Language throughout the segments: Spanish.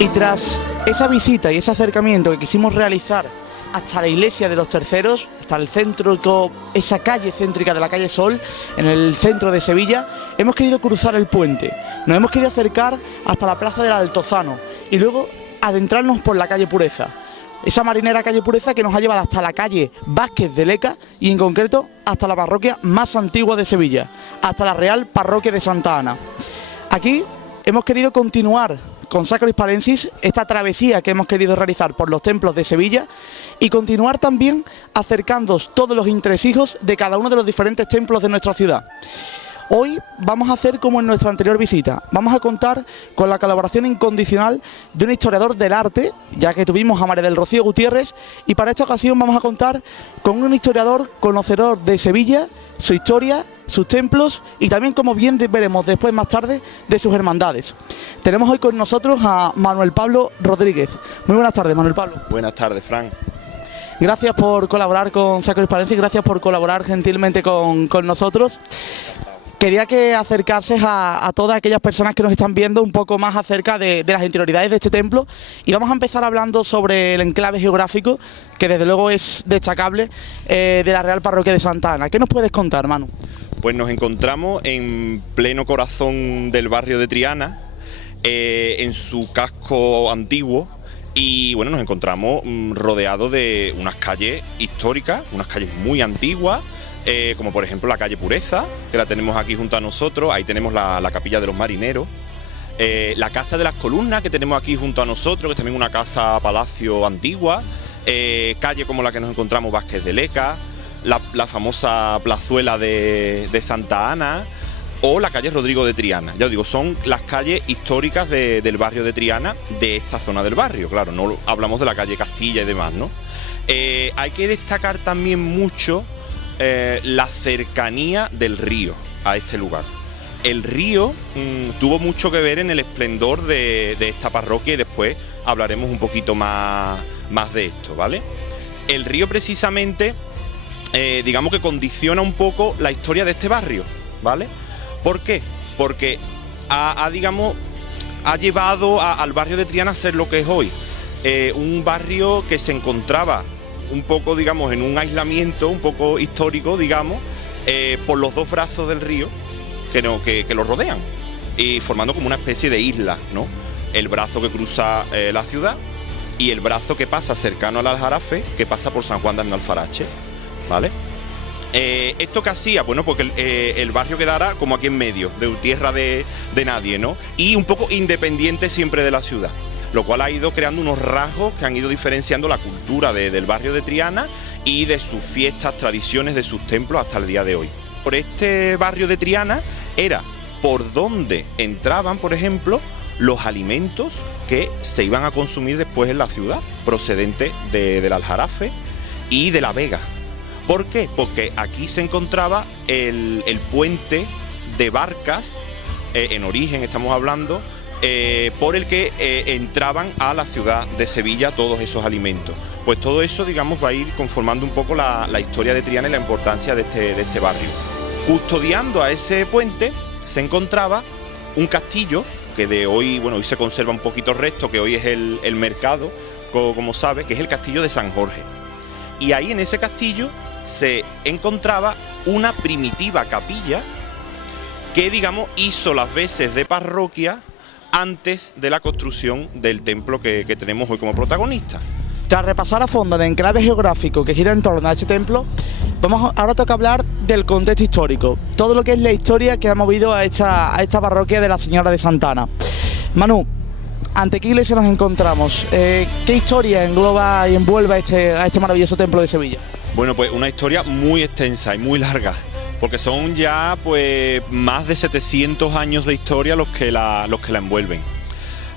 Y tras esa visita y ese acercamiento que quisimos realizar hasta la iglesia de los Terceros, hasta el centro, esa calle céntrica de la calle Sol, en el centro de Sevilla, hemos querido cruzar el puente, nos hemos querido acercar hasta la plaza del Altozano y luego adentrarnos por la calle Pureza. Esa marinera calle Pureza que nos ha llevado hasta la calle Vázquez de Leca y en concreto hasta la parroquia más antigua de Sevilla, hasta la Real Parroquia de Santa Ana. Aquí hemos querido continuar con Sacro Hispalensis esta travesía que hemos querido realizar por los templos de Sevilla y continuar también acercándoos todos los entresijos de cada uno de los diferentes templos de nuestra ciudad. Hoy vamos a hacer como en nuestra anterior visita, vamos a contar con la colaboración incondicional de un historiador del arte, ya que tuvimos a María del Rocío Gutiérrez, y para esta ocasión vamos a contar con un historiador conocedor de Sevilla, su historia, sus templos y también, como bien veremos después más tarde, de sus hermandades. Tenemos hoy con nosotros a Manuel Pablo Rodríguez. Muy buenas tardes, Manuel Pablo. Buenas tardes, Fran. Gracias por colaborar con Sacro Hispalensis, gracias por colaborar gentilmente con nosotros. Quería que acercases a todas aquellas personas que nos están viendo un poco más acerca de las interioridades de este templo y vamos a empezar hablando sobre el enclave geográfico, que desde luego es destacable, de la Real Parroquia de Santa Ana. ¿Qué nos puedes contar, Manu? Pues nos encontramos en pleno corazón del barrio de Triana, en su casco antiguo, y bueno, nos encontramos rodeados de unas calles históricas, unas calles muy antiguas, como por ejemplo la calle Pureza, que la tenemos aquí junto a nosotros. Ahí tenemos la capilla de los marineros, la casa de las columnas que tenemos aquí junto a nosotros, que es también una casa palacio antigua, calle como la que nos encontramos Vázquez de Leca, la famosa plazuela de Santa Ana, o la calle Rodrigo de Triana. Ya os digo, son las calles históricas del barrio de Triana, de esta zona del barrio, claro, no hablamos de la calle Castilla y demás, ¿no? Hay que destacar también mucho la cercanía del río a este lugar. El río tuvo mucho que ver en el esplendor de esta parroquia y después hablaremos un poquito más de esto, ¿vale? El río precisamente, digamos que condiciona un poco la historia de este barrio, ¿vale? ¿Por qué? Porque ha llevado al barrio de Triana a ser lo que es hoy, un barrio que se encontraba un poco, digamos, en un aislamiento un poco histórico, digamos, por los dos brazos del río que lo rodean y formando como una especie de isla, ¿no? El brazo que cruza la ciudad y el brazo que pasa cercano al Aljarafe, que pasa por San Juan de Alfarache, ¿vale? ¿Esto qué hacía? Bueno, porque el barrio quedara como aquí en medio, de tierra de nadie, ¿no? Y un poco independiente siempre de la ciudad, lo cual ha ido creando unos rasgos que han ido diferenciando la cultura del barrio de Triana y de sus fiestas, tradiciones, de sus templos hasta el día de hoy. Por este barrio de Triana era por donde entraban, por ejemplo, los alimentos que se iban a consumir después en la ciudad, procedentes del Aljarafe y de la Vega. ¿Por qué? Porque aquí se encontraba el puente de barcas, en origen estamos hablando, por el que entraban a la ciudad de Sevilla todos esos alimentos. Pues todo eso, digamos, va a ir conformando un poco la historia de Triana y la importancia de este barrio. Custodiando a ese puente se encontraba un castillo, que hoy se conserva un poquito resto, que hoy es el mercado, como sabe, que es el castillo de San Jorge. Y ahí en ese castillo se encontraba una primitiva capilla que, digamos, hizo las veces de parroquia antes de la construcción del templo que tenemos hoy como protagonista. Tras repasar a fondo el enclave geográfico que gira en torno a este templo, ahora toca hablar del contexto histórico, todo lo que es la historia que ha movido a esta parroquia de la Señora de Santa Ana. Manu, ¿ante qué iglesia nos encontramos? ¿Qué historia engloba y envuelve a este maravilloso templo de Sevilla? Bueno, pues una historia muy extensa y muy larga, porque son ya pues más de 700 años de historia los que la envuelven.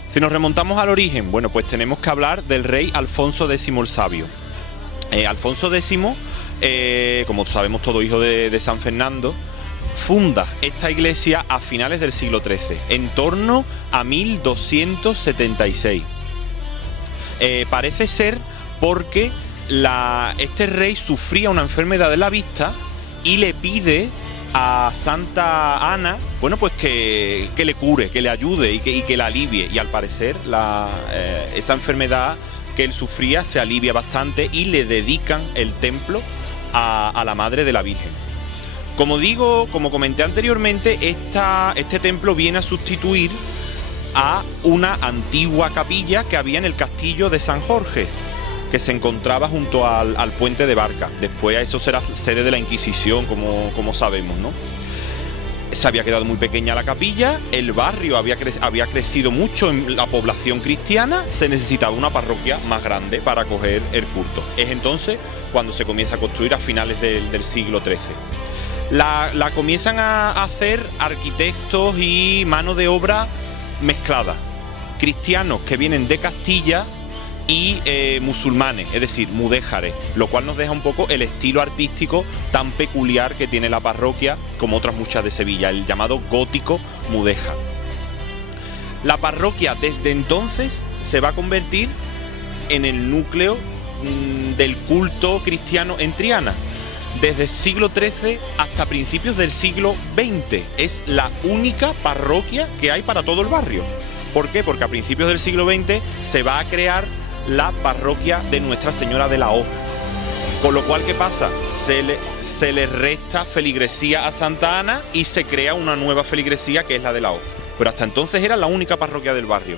Si nos remontamos al origen, bueno, pues tenemos que hablar del rey Alfonso X el Sabio. Alfonso X, como sabemos todo, hijo de San Fernando, funda esta iglesia a finales del siglo XIII, en torno a 1276. Parece ser porque este rey sufría una enfermedad de la vista y le pide a Santa Ana, bueno, pues que le cure, que le ayude y que la alivie. Y al parecer esa enfermedad que él sufría se alivia bastante y le dedican el templo a la Madre de la Virgen. Como comenté anteriormente, este templo viene a sustituir a una antigua capilla que había en el castillo de San Jorge, que se encontraba junto al puente de Barca. Después eso será sede de la Inquisición, como sabemos, ¿no? Se había quedado muy pequeña la capilla, el barrio había crecido mucho en la población cristiana, se necesitaba una parroquia más grande para acoger el culto. Es entonces cuando se comienza a construir a finales del siglo XIII. La comienzan a hacer arquitectos y mano de obra mezclada, cristianos que vienen de Castilla y musulmanes, es decir, mudéjares, lo cual nos deja un poco el estilo artístico tan peculiar que tiene la parroquia, como otras muchas de Sevilla, el llamado gótico mudéjar. La parroquia desde entonces se va a convertir en el núcleo del culto cristiano en Triana. Desde el siglo XIII hasta principios del siglo XX. Es la única parroquia que hay para todo el barrio. ¿Por qué? Porque a principios del siglo XX se va a crear la parroquia de Nuestra Señora de la O. Con lo cual, ¿qué pasa? Se le resta feligresía a Santa Ana y se crea una nueva feligresía que es la de la O. Pero hasta entonces era la única parroquia del barrio.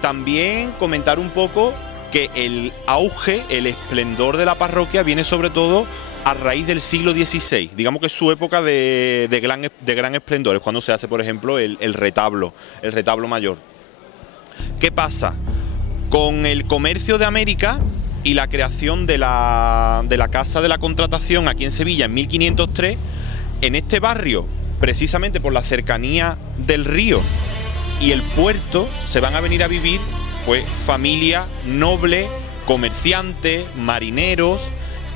También comentar un poco que el auge, el esplendor de la parroquia viene sobre todo a raíz del siglo XVI. Digamos que es su época de gran esplendor, es cuando se hace, por ejemplo, el retablo mayor. ¿Qué pasa? Con el comercio de América y la creación de la Casa de la Contratación aquí en Sevilla en 1503, en este barrio, precisamente por la cercanía del río y el puerto, se van a venir a vivir pues familia noble, comerciantes, marineros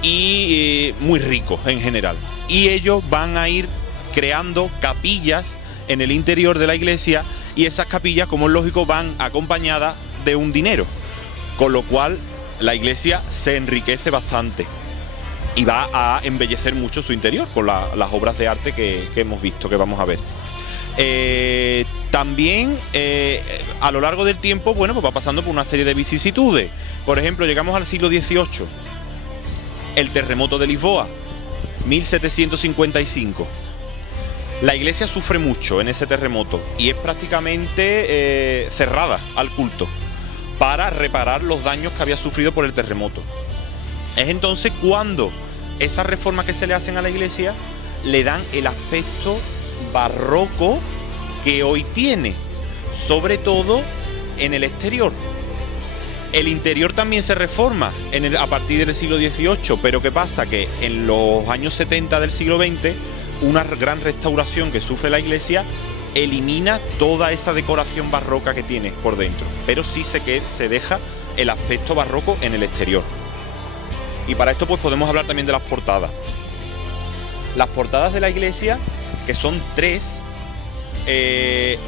y muy ricos en general. Y ellos van a ir creando capillas en el interior de la iglesia y esas capillas, como es lógico, van acompañadas de un dinero, con lo cual la iglesia se enriquece bastante y va a embellecer mucho su interior con las obras de arte que hemos visto, que vamos a ver. También a lo largo del tiempo, bueno, pues va pasando por una serie de vicisitudes. Por ejemplo, llegamos al siglo XVIII, el terremoto de Lisboa, 1755. La iglesia sufre mucho en ese terremoto y es prácticamente cerrada al culto para reparar los daños que había sufrido por el terremoto. Es entonces cuando esas reformas que se le hacen a la iglesia le dan el aspecto barroco que hoy tiene, sobre todo en el exterior. El interior también se reforma a partir del siglo XVIII, pero ¿qué pasa? Que en los años 70 del siglo XX, una gran restauración que sufre la iglesia elimina toda esa decoración barroca que tiene por dentro, pero sí se deja el aspecto barroco en el exterior. Y para esto pues podemos hablar también de las portadas. Las portadas de la iglesia, que son tres,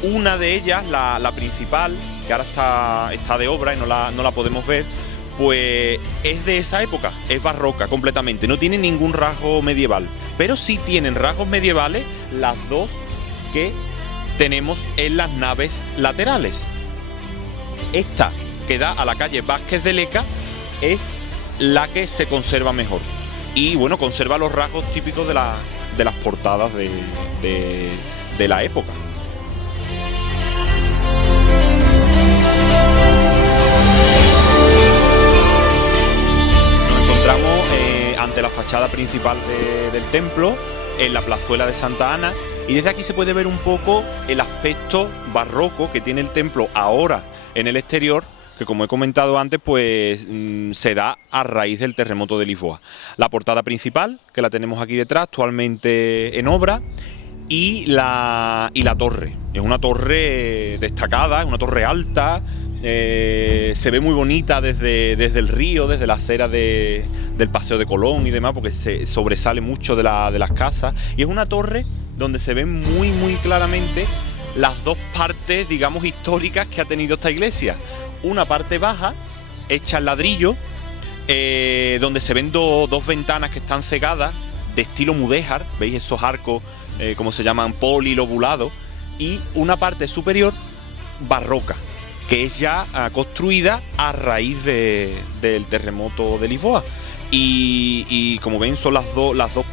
una de ellas, la principal, que ahora está de obra y no la podemos ver, pues es de esa época, es barroca completamente, no tiene ningún rasgo medieval, pero sí tienen rasgos medievales las dos que tenemos en las naves laterales. Esta, que da a la calle Vázquez de Leca, es la que se conserva mejor y bueno, conserva los rasgos típicos de las portadas de la época. Nos encontramos ante la fachada principal del templo, en la plazuela de Santa Ana, y desde aquí se puede ver un poco el aspecto barroco que tiene el templo ahora en el exterior, que como he comentado antes, pues se da a raíz del terremoto de Lisboa. La portada principal, que la tenemos aquí detrás, actualmente en obra, y la torre. Es una torre destacada, es una torre alta, se ve muy bonita desde el río, desde la acera del Paseo de Colón y demás, porque se sobresale mucho de las casas, y es una torre donde se ven muy claramente las dos partes, digamos, históricas que ha tenido esta iglesia. Una parte baja, hecha en ladrillo, donde se ven dos ventanas que están cegadas de estilo mudéjar, ¿veis esos arcos, como se llaman, polilobulados? Y una parte superior barroca, que es ya construida a raíz del terremoto de Lisboa. Y como ven, son las dos